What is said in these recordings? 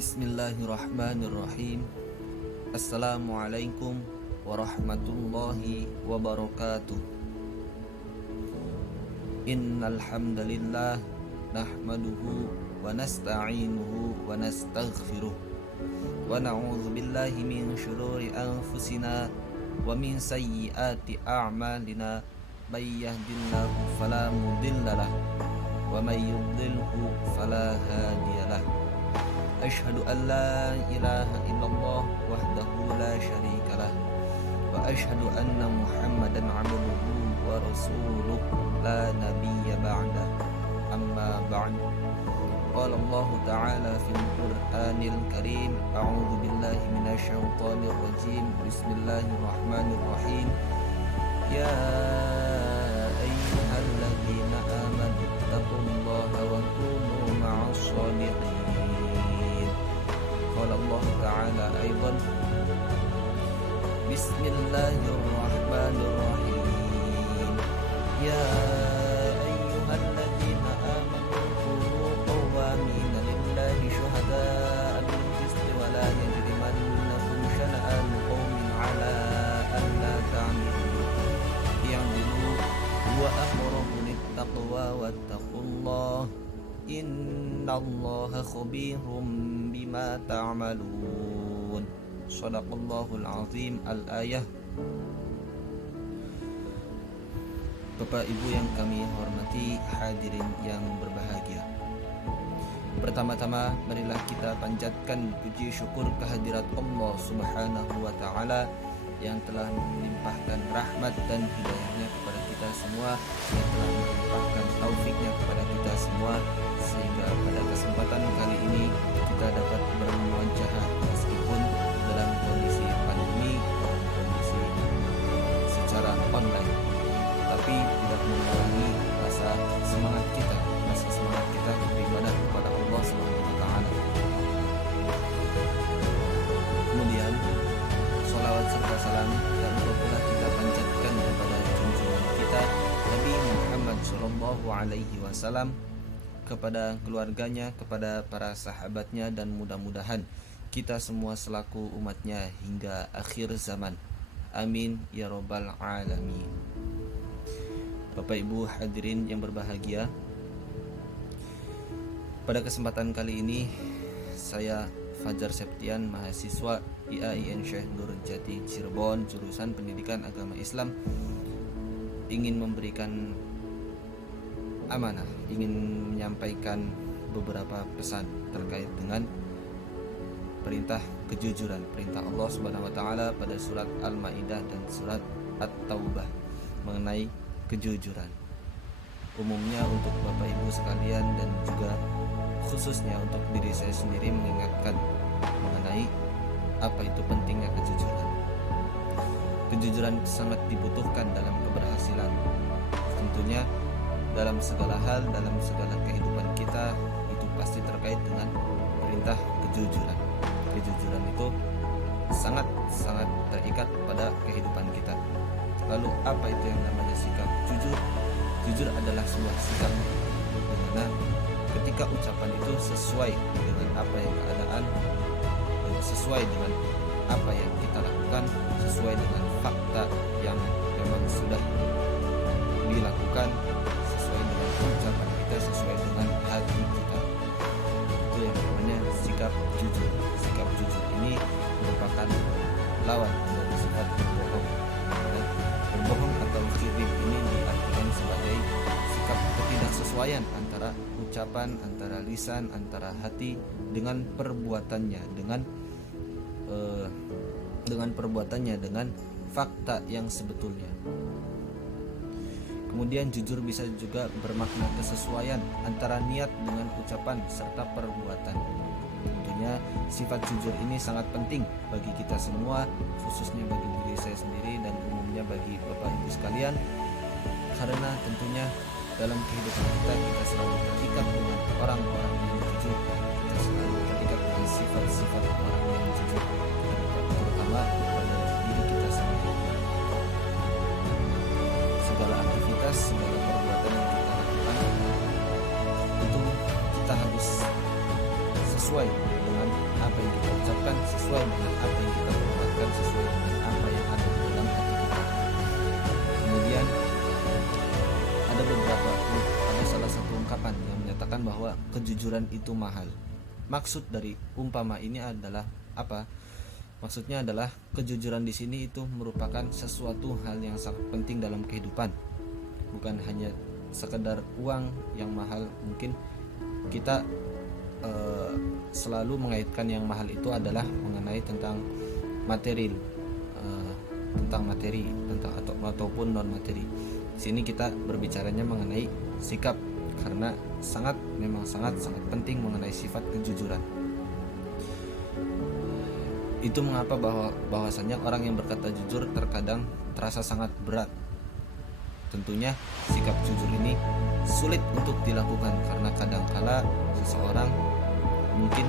Bismillahirrahmanirrahim. Assalamualaikum warahmatullahi wabarakatuh. Innal hamdalillah nahmaduhu wa nasta'inuhu wa nastaghfiruh wa na'udzu billahi min syururi anfusina wa min sayyiati a'malina may yahdihillahu fala mudhillalah wa may yudlilhu fala hadiyalah. Asyhadu an la ilaha illallah wahdahu la syarikalah wa asyhadu anna Muhammadan abduhu wa rasuluh la nabiyya ba'dah. Amma ba'd. Qala Allah ta'ala fil Qur'anil Karim, a'udzu billahi minasy syaithanir rajim. Bismillahirrahmanirrahim. Ya ayyuhalladzina amanu taqullaha wa kunu ma'as shadiqin. Qala Allah Ta'ala aidan, Bismillahirrahmanirrahim. Ya ayyuhalladzina amanu kunu qawwamina lillahi syuhada'a bil qisti wa la yajrimannakum shana'anu qaumin 'ala alla ta'dilu i'dilu huwa aqrabu littaqwa wattaqullah innallaha khabirum bima ta'malun. Shadaqallahul azim. Al-ayah. Bapak Ibu yang kami hormati, hadirin yang berbahagia, pertama-tama marilah kita panjatkan puji syukur kehadirat Allah Subhanahu wa ta'ala yang telah melimpahkan rahmat dan hidayahnya kepada kita semua, yang telah melimpahkan taufiknya kepada kita semua, sehingga pada kesempatan kali ini kita dapat bermuajahah meskipun dalam kondisi pandemi, dalam kondisi secara online, tapi tidak mengurangi rasa semangat kita beribadah kepada Allah Subhanahu wa ta'ala. Kemudian sholawat serta salam dan pula kita panjatkan kepada junjungan kita Nabi Muhammad Shallallahu Alaihi Wasallam, kepada keluarganya, kepada para sahabatnya, dan mudah-mudahan kita semua selaku umatnya hingga akhir zaman. Amin ya robbal alamin. Bapak Ibu hadirin yang berbahagia, pada kesempatan kali ini saya Fajar Septian, mahasiswa IAIN Syekh Nurjati Cirebon, jurusan Pendidikan Agama Islam, ingin memberikan amanah, ingin menyampaikan beberapa pesan terkait dengan perintah kejujuran, perintah Allah Subhanahu wa taala pada surat Al-Maidah dan surat At-Taubah mengenai kejujuran. Umumnya untuk Bapak Ibu sekalian dan juga khususnya untuk diri saya sendiri mengingatkan mengenai apa itu pentingnya kejujuran. Kejujuran sangat dibutuhkan dalam keberhasilan. Tentunya dalam segala hal, dalam segala kehidupan kita, itu pasti terkait dengan perintah kejujuran. Kejujuran itu sangat terikat pada kehidupan kita. Lalu apa itu yang namanya sikap jujur? Jujur adalah sebuah sikap di mana ketika ucapan itu sesuai dengan apa yang keadaan, sesuai dengan apa yang kita lakukan, sesuai dengan fakta yang memang sudah dilakukan, sesuai dengan ucapan kita, sesuai dengan hati kita. Itu yang namanya sikap jujur. Sikap jujur ini merupakan lawan dari sifat berbohong. Berbohong atau kibir ini diartikan sebagai sikap ketidaksesuaian antara ucapan, antara lisan, antara hati dengan perbuatannya, dengan fakta yang sebetulnya. Kemudian jujur bisa juga bermakna kesesuaian antara niat dengan ucapan serta perbuatan. Tentunya sifat jujur ini sangat penting bagi kita semua, khususnya bagi diri saya sendiri dan umumnya bagi Bapak Ibu sekalian, karena tentunya dalam kehidupan kita selalu terikat dengan orang-orang yang jujur, kita selalu terikat dengan sifat-sifat orang yang jujur, terutama pada diri kita sendiri. Segala aktivitas, segala perbuatan yang kita lakukan itu kita harus sesuai dengan kejujuran itu mahal. Maksud dari umpama ini adalah apa? Maksudnya adalah kejujuran di sini itu merupakan sesuatu hal yang sangat penting dalam kehidupan. Bukan hanya sekedar uang yang mahal. Mungkin kita selalu mengaitkan yang mahal itu adalah mengenai tentang materi, ataupun non materi. Di sini kita berbicaranya mengenai sikap, karena memang sangat penting mengenai sifat kejujuran. Itu mengapa bahwasanya orang yang berkata jujur terkadang terasa sangat berat. Tentunya sikap jujur ini sulit untuk dilakukan karena kadangkala seseorang mungkin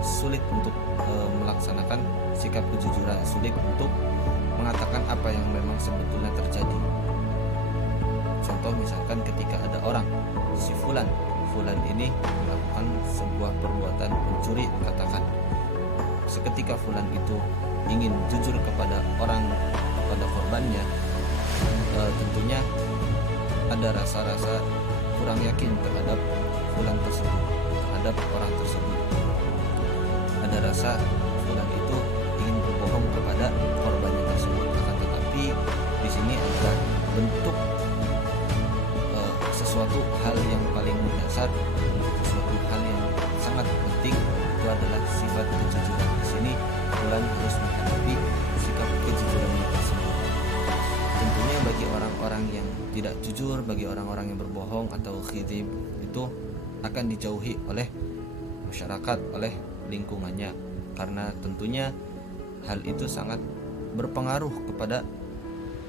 sulit untuk melaksanakan sikap kejujuran, sulit untuk mengatakan apa yang memang sebetulnya terjadi. Contoh misalkan ketika ada orang, si Fulan ini melakukan sebuah perbuatan mencuri, katakan. Seketika Fulan itu ingin jujur kepada korbannya, tentunya ada rasa-rasa kurang yakin terhadap Fulan tersebut, terhadap orang tersebut. Ada rasa Fulan itu ingin berbohong kepada korbannya tersebut. Akan tetapi di sini adalah bentuk sesuatu hal yang paling mendasar, sesuatu hal yang sangat penting, itu adalah sifat kejujuran. Di sini Fulan harus menghadapi sikap kejujurannya tersebut. Tentunya bagi orang-orang yang tidak jujur, bagi orang-orang yang berbohong atau khidib, itu akan dijauhi oleh masyarakat, oleh lingkungannya, karena tentunya hal itu sangat berpengaruh kepada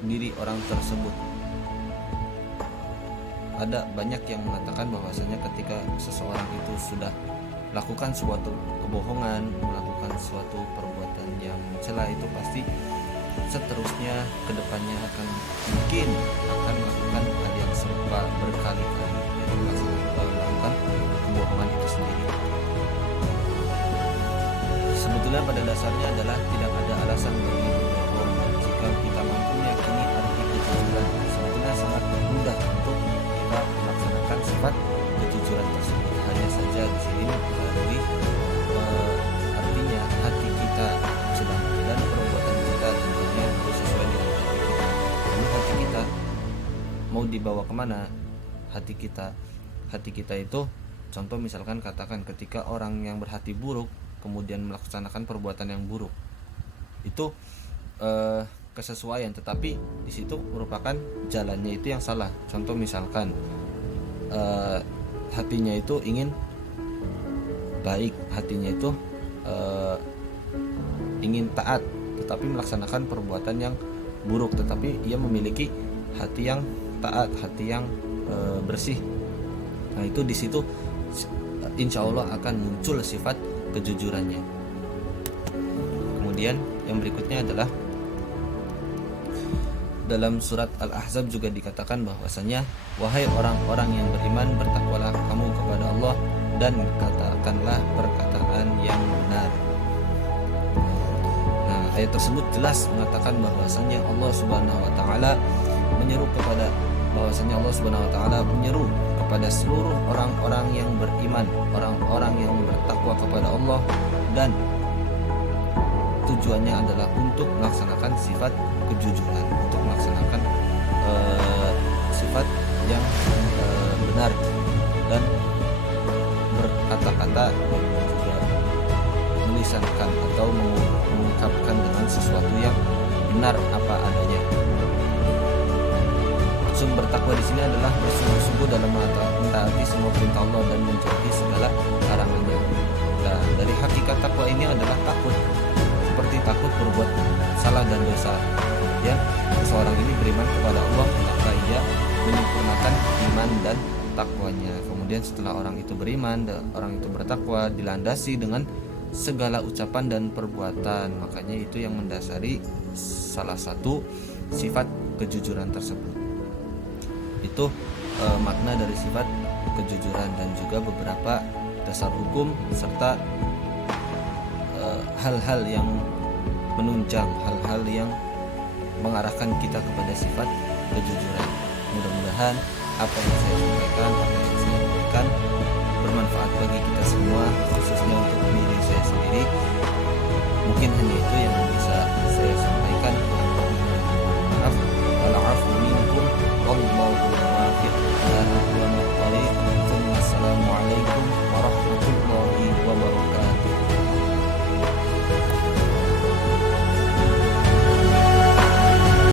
diri orang tersebut. Ada banyak yang mengatakan bahwasanya ketika seseorang itu sudah melakukan suatu kebohongan, melakukan suatu perbuatan yang mencela, itu pasti seterusnya kedepannya akan melakukan hal yang serupa berkali-kali, yaitu melakukan kebohongan itu sendiri. Sebetulnya pada dasarnya adalah tidak ada alasan bagi berbohong. Jika kita mampu meyakini arti kejujuran, sebetulnya sangat mudah untuk kita melaksanakan sifat kejujuran tersebut. Hanya saja di sini mempengaruhi artinya hati kita sedang, dan perbuatan kita tentunya harus sesuai dengan hati kita. Lalu hati kita mau dibawa kemana? Hati kita itu, contoh misalkan katakan ketika orang yang berhati buruk kemudian melaksanakan perbuatan yang buruk, itu kesesuaian, tetapi di situ merupakan jalannya itu yang salah. Contoh misalkan hatinya itu ingin baik, hatinya itu ingin taat, tetapi melaksanakan perbuatan yang buruk, tetapi ia memiliki hati yang taat, hati yang bersih. Nah, itu di situ insya Allah akan muncul sifat kejujurannya. Kemudian yang berikutnya adalah dalam surat Al-Ahzab juga dikatakan bahwasanya, wahai orang-orang yang beriman, bertakwalah kamu kepada Allah dan katakanlah perkataan yang benar. Nah, ayat tersebut jelas mengatakan bahwasanya Allah Subhanahu wa taala menyeru kepada seluruh orang-orang yang beriman, orang-orang yang bertakwa kepada Allah, dan tujuannya adalah untuk melaksanakan sifat kejujuran, untuk melaksanakan sifat yang benar dan berkata-kata juga melisankan atau mengungkapkan dengan sesuatu yang benar apa adanya. Maksud bertakwa di sini adalah bersungguh-sungguh dalam mentaati semua perintah Allah dan menjauhi segala larangannya. Nah, dari hakikat takwa ini adalah takut, seperti takut berbuat salah dan dosa. Ya, seseorang ini beriman kepada Allah, maka ia menyempurnakan iman dan takwanya. Kemudian setelah orang itu beriman, orang itu bertakwa, dilandasi dengan segala ucapan dan perbuatan. Makanya itu yang mendasari salah satu sifat kejujuran tersebut. Itu makna dari sifat kejujuran, dan juga beberapa dasar hukum serta hal-hal yang menunjang, hal-hal yang mengarahkan kita kepada sifat kejujuran. Mudah-mudahan apa yang saya sampaikan, apa yang